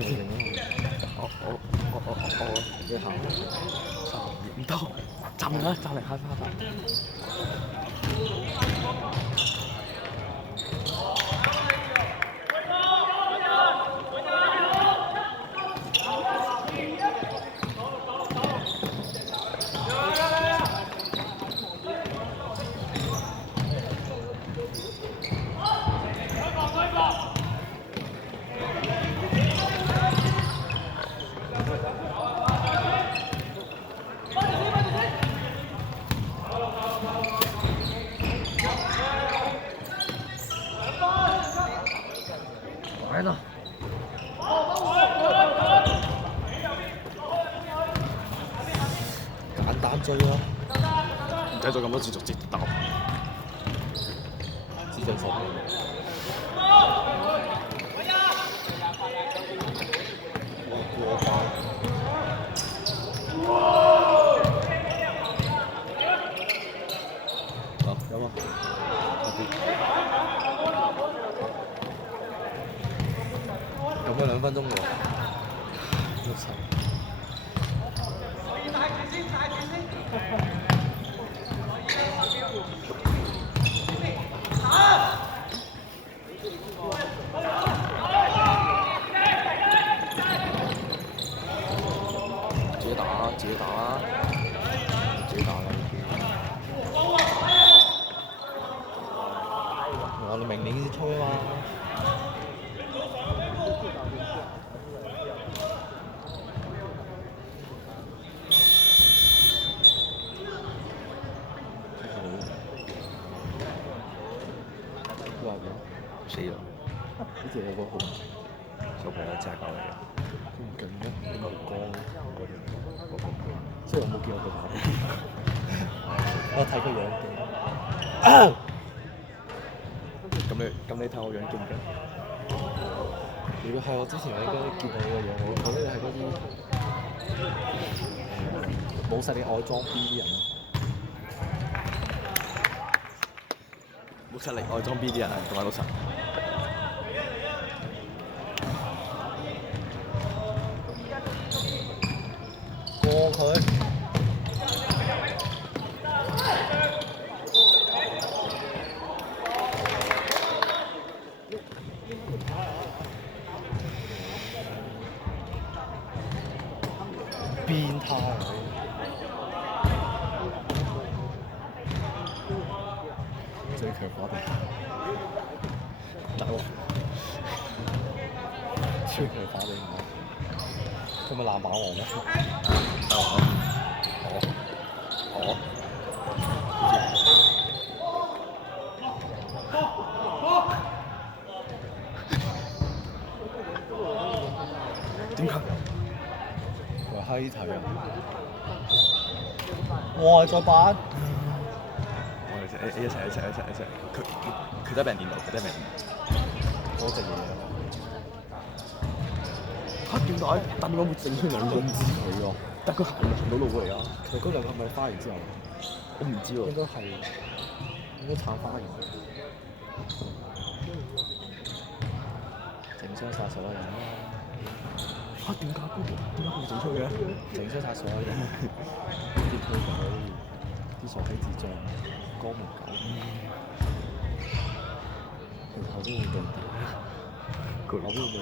你行唔得，站嚟啦，站嚟下下。來啦！簡單追咯，唔使做咁多次，直接打。自信心。過關。有啊。咁樣2分鐘喎。60。自己打啦，自己打啦，自己打啦。我哋明年先吹啊嘛。死咗！呢條有個好小朋友隻狗嚟嘅，佢唔勁咩？你冇光雖然我冇見過佢打波，我睇佢樣勁。咁你睇我樣勁唔勁？如果係我之前我應該見到佢個樣，我呢係嗰啲冇實力愛裝 B 啲人咯。冇實力愛裝 B 啲人同埋老實。過佢。變態啊！最強火地，大鑊！超強火地唔係，佢咪籃板王咩？點解？佢係閪睇啊！哇！再板！我哋一齊，佢得病電腦，佢得病電腦。嗰隻嘢嚇點解？但點解會整出兩個？唔知佢喎，但佢行到路嚟啊！其實嗰兩個係咪花完之後？我唔知喎。應該橙花園。整傷曬所有人啦！嚇點解佢整出嘅？整傷曬所有人，啲推舉，啲傻閪智障，光明狗，後邊會對調，後邊會對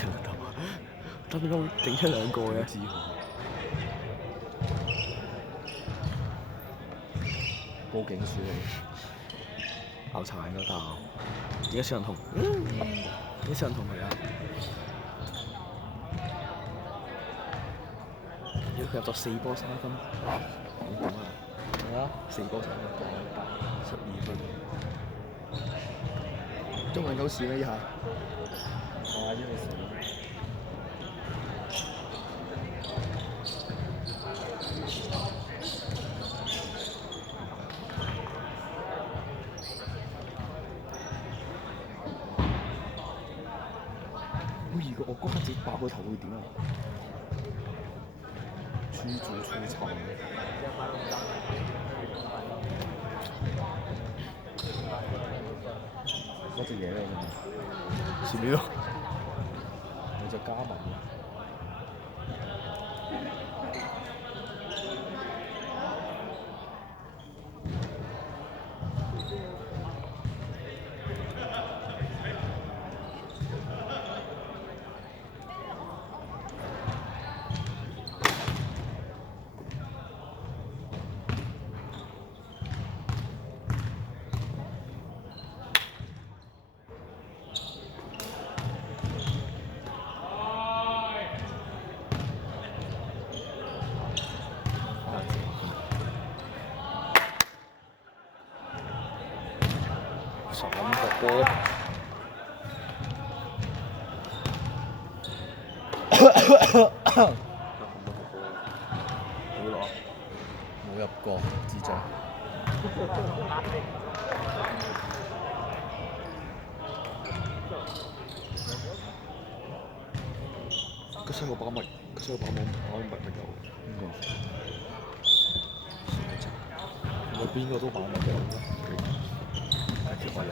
調，但點解會整出兩個嘅？知佢報警處理，拗柴嗰啖，而家小人同，而家小人同嚟啊！如果佢入咗4波3分，你點啊？係啊4波3分，12分。中文狗屎咩？以下，啊，因為死。如果我嗰刻直接爆佢頭會點啊？豬嘴粗臭。嗰隻嘢嚟㗎嘛？前面咯。我你就加盟咯。爽個波，冇攞，冇入過，智障。佢細個把咪，佢細個把冇咪有。邊個？我邊個都玩得有嘅。係缺我有。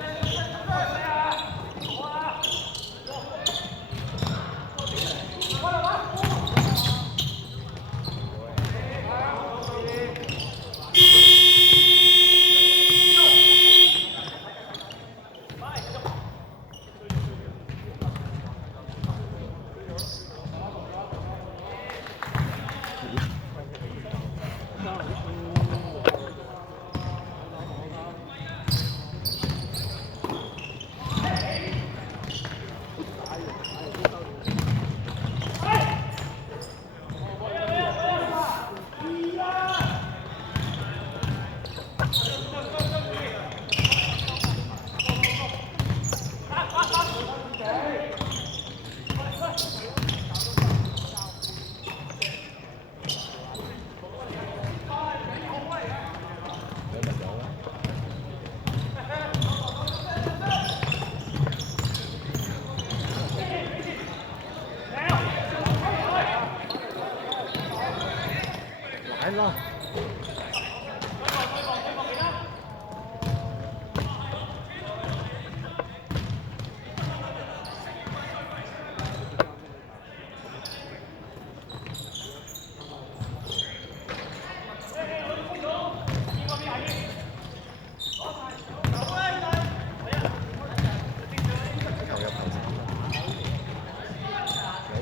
玩啦！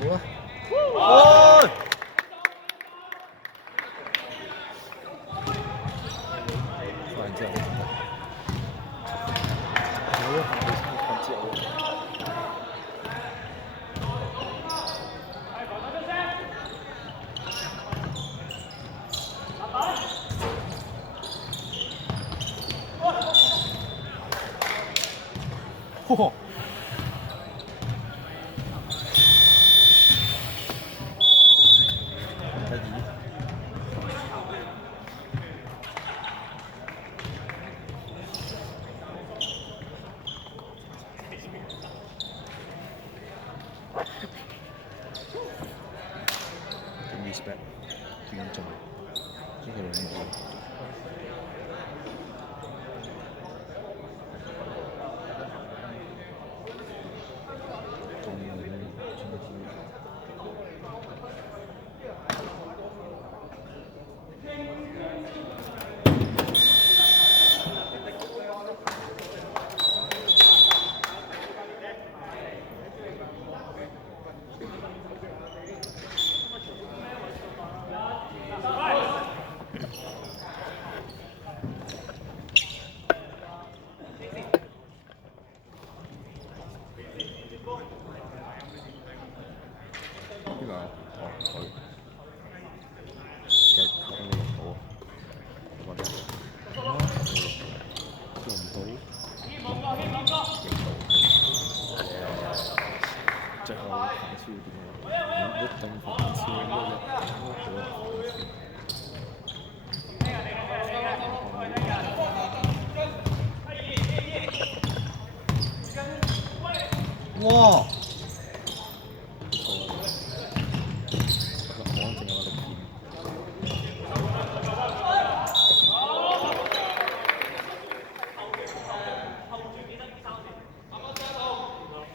有啊！哦！突然之後，有啊，看之後。嚯！得意。咁 respect，尊重，呢個兩個。邊個啊？哦，佢。嘅我等你錄到啊！我覺得。做唔到。最後反超點啊？一頓反超，一好哇！我淨係話6點。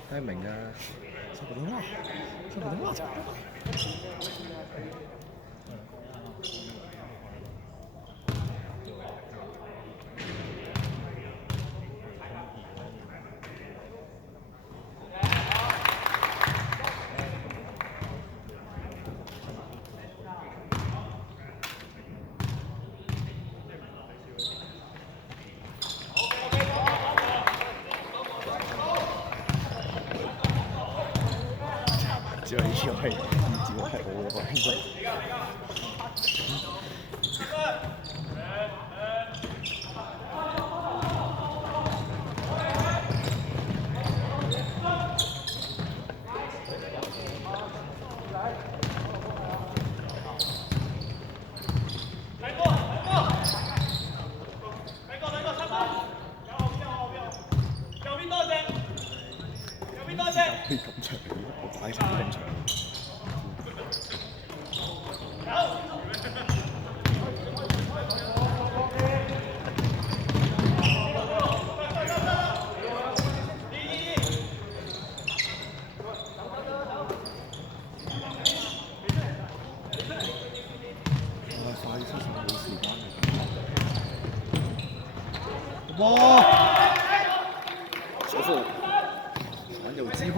聽明啊！差不多嘛，差不多嘛，差不多。只有一條係，只有係我喎，應該。可以咁長嘅，我擺成咁長。快啲出場冇時間嚟。哇！小傅，還有機會。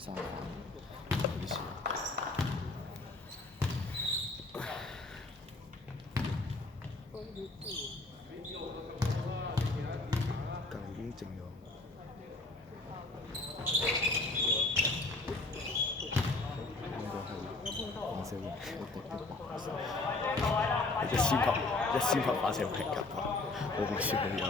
三番有啲事。舊已經靜咗。應該係反射弧，一先拍反射弧夾啊！我冇試過有。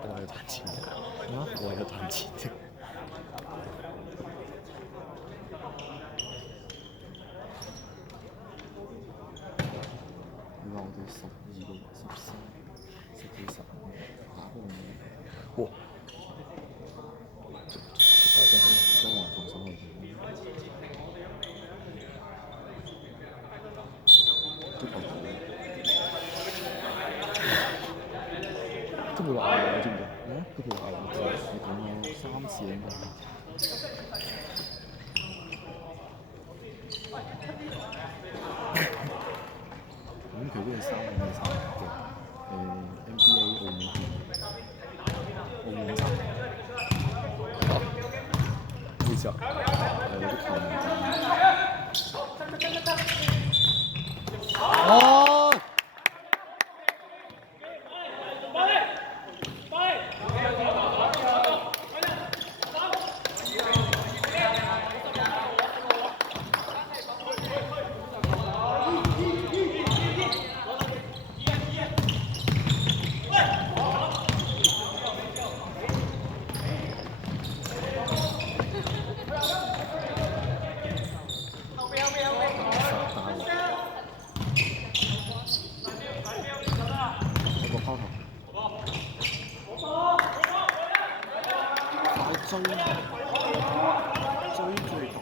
我有賺錢嘅，我有賺錢嘅。你話我哋12個、13、14、15打不過你，哇！加咗佢，將來防守係都會話我知唔知？都會話我知，你講咗3次應該。咁佢都係3年嘅3年嘅NBA 澳門站。呢隻有啲球迷哦！追讀。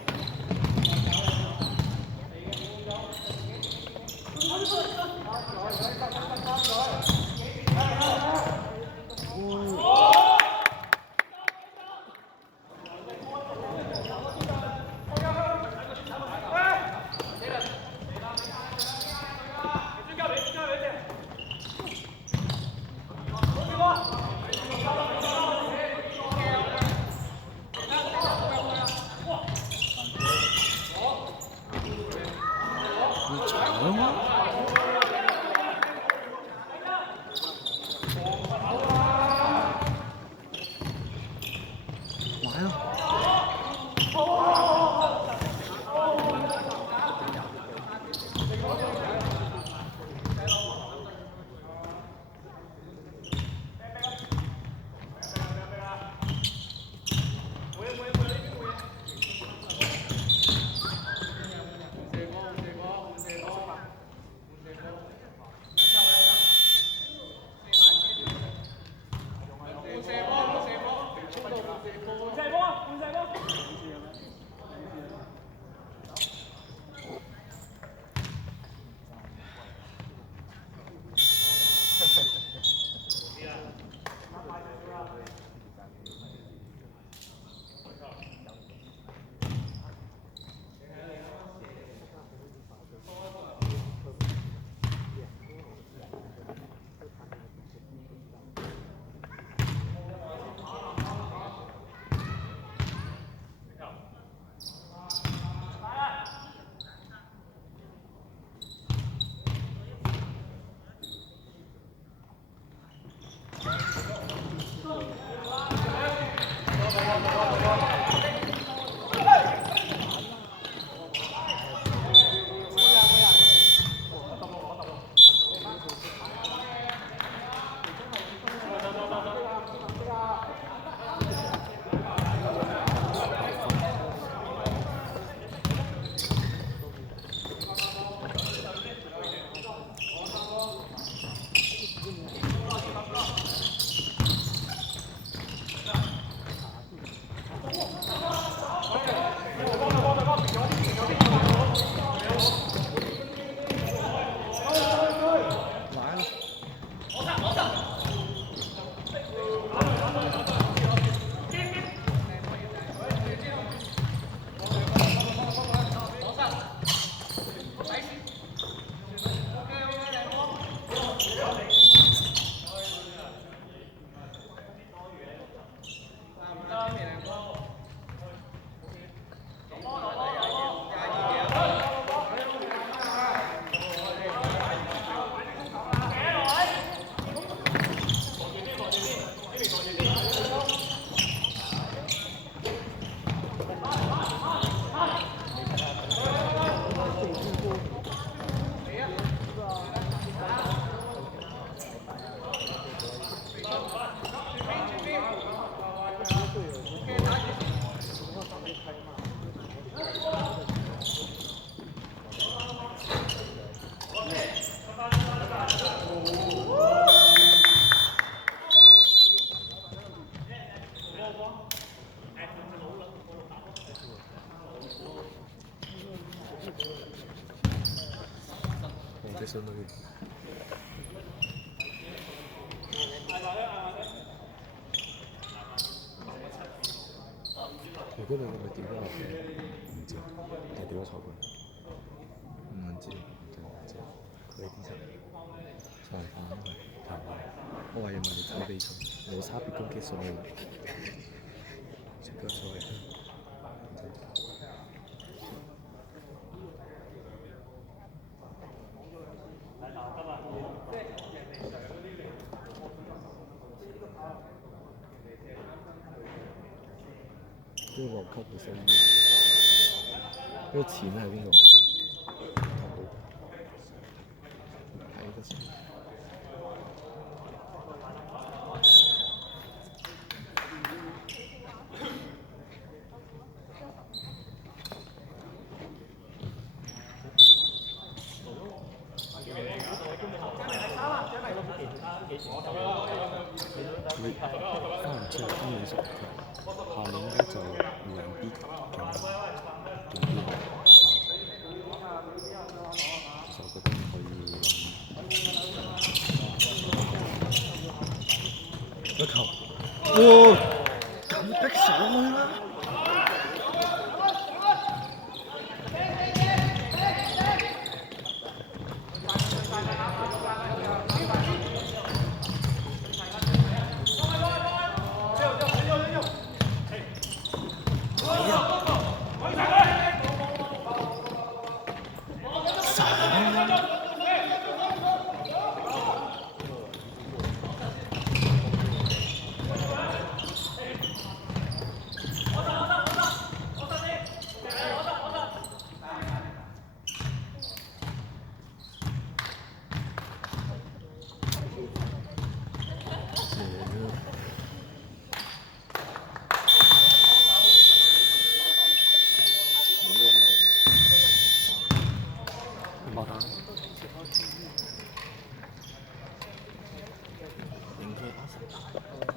相當於，如果你咁咪點啊？唔知，你點咗錯佢？唔知，佢啲就裁判談話，我話要問你睇比賽，無差別攻擊所有，即刻所謂。呢個黃級嘅聲音，呢個錢係邊個？睇得先。如翻嚟之後跟住識佢，下年應該就兩啲短啲學其實我覺得可以諗一球，哇！咁逼上去啦！冇打。0K80。